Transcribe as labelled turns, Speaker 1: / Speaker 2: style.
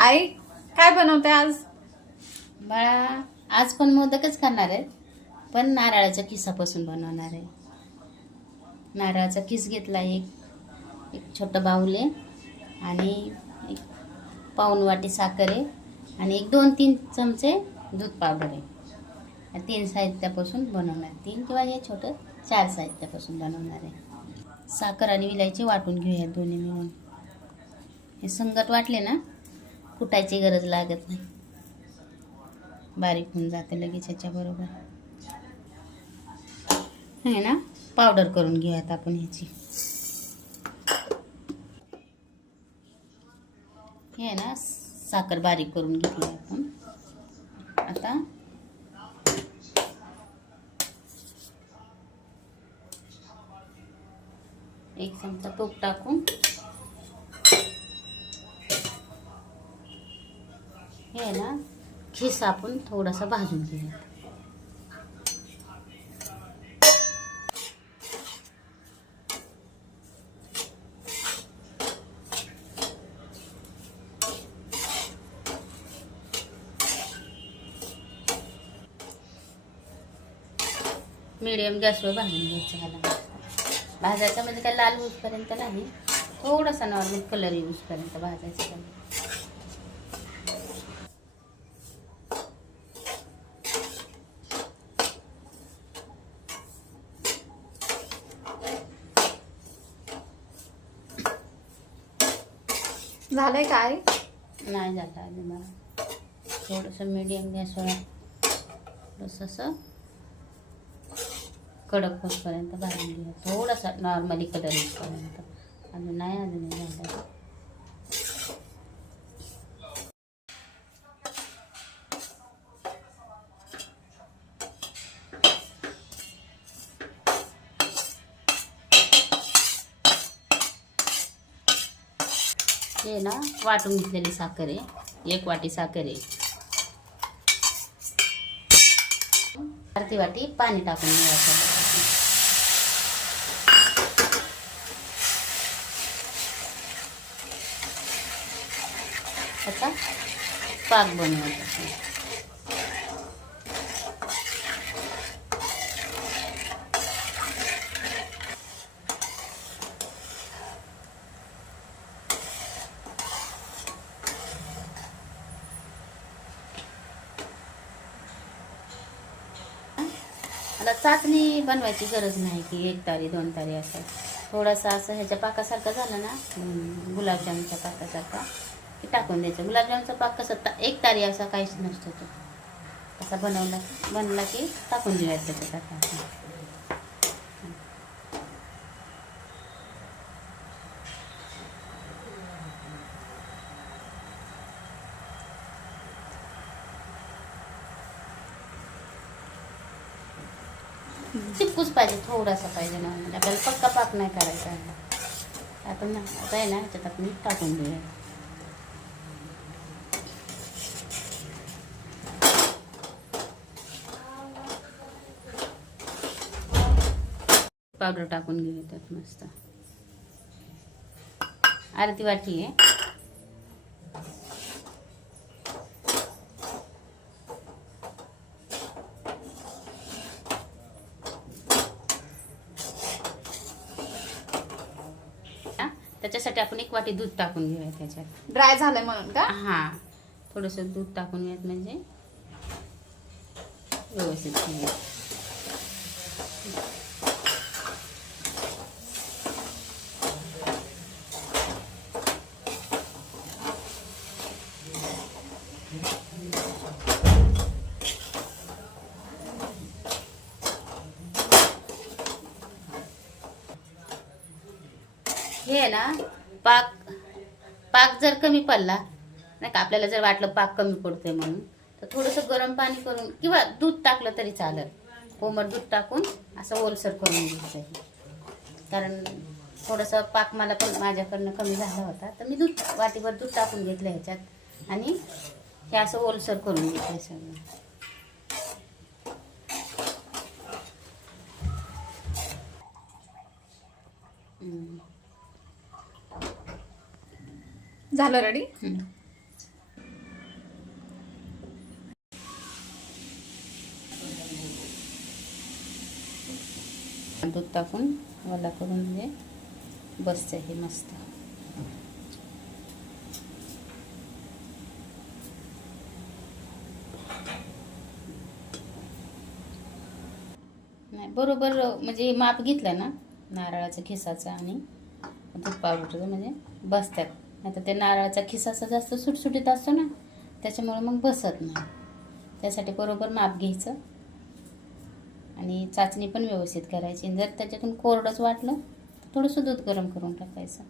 Speaker 1: आई काय बनवते आज?
Speaker 2: बाळा आज पण मोदकच खाणार आहेत पण नारळाच्या किसापासून बनवणार आहे. नारळाचा किस घेतला एक एक छोटं बाहुले आणि एक पाऊन वाटी साखर आहे आणि एक दोन तीन चमचे दूध पावडर आहे. तीन साहित्यापासून बनवणार तीन किंवा हे छोटं चार साहित्यापासून बनवणार आहे. साखर आणि विलायची वाटून घेऊया दोन्ही मिळून. हे संगत वाटले ना? कुटायची गरज लागत नाही. बारीक होऊन जाते लगेच ह्याच्याबरोबर. आहे ना? पावडर करून घेऊयात आपण ह्याची. हे आहे ना? साखर बारीक करून घेतली आपण. आता एक चमचा तूप टाकून हे ना खिस आपण थोडासा भाजून घेऊया मीडियम गॅसवर भाजून घ्यायचं ह्याला भाजायचं म्हणजे काय लाल होईपर्यंत नाही थोडासा नॉर्मल कलर येऊसपर्यंत भाजायचं
Speaker 1: झालंय काय?
Speaker 2: नाही झालं अजून मला. थोडंसं मीडियम गॅसवर थोडंसं असं कडक होईपर्यंत भाजून घेऊया. थोडासा नॉर्मली कलर येईपर्यंत अजून नाही अजूनही झालं. हे ना वाटून घेतलेली साखर आहे. एक वाटी साखर आहे. अर्धी वाटी पाणी टाकून घ्यायचं. आता पाक बनवायचा आता चाचणी बनवायची गरज नाही की एक तारी दोन तारी असं. थोडासा असं ह्याच्या पाकासारखं झालं ना गुलाबजामच्या पाकासारखा की टाकून द्यायचं. गुलाबजामचा पाक कसं ता एक तारी असा काहीच नसतो तो. असा बनवला बनला की टाकून देऊया त्याच्यात चिपकूच पाहिजे थोडासा पाहिजे ना म्हणजे पक्का पाक नाही करायचा आहे आपण ना आता ना टाकून देऊया त्यात मस्त। अर्धी वाटी आहे त्याच्यासाठी आपण एक वाटी दूध टाकून घेऊया त्याच्यात.
Speaker 1: ड्राय झालंय म्हणून का?
Speaker 2: हा. थोडंसं दूध टाकून घेऊयात म्हणजे व्यवस्थित. हे आहे ना पाक पाक जर कमी पडला नाही का आपल्याला जर वाटलं पाक कमी पडतोय म्हणून तर थोडंसं गरम पाणी करून किंवा दूध टाकलं तरी चालेल कोमट दूध टाकून असं ओलसर करून घ्यायचं आहे. कारण थोडंसं पाक मला पण माझ्याकडनं कमी झाला होता तर मी दूध वाटीवर दूध टाकून घेतलं ह्याच्यात आणि हे असं ओलसर करून घेतलं सगळं हम्म.
Speaker 1: झालं. रेडी
Speaker 2: दूध टाकून ओला करून म्हणजे बसते हे मस्त. नाही बरोबर म्हणजे माप घेतलं ना? नारळाचा खिसाचा आणि दूध पावडरचं म्हणजे बसतात नाही तर ते नारळाचा खिसाचा जास्त सुटसुटीत असतो ना त्याच्यामुळे मग बसत नाही. त्यासाठी बरोबर माप घ्यायचं. आणि चाचणी पण व्यवस्थित करायची. जर त्याच्यातून कोरडंच वाटलं तर थोडंसं दूध गरम करून टाकायचं.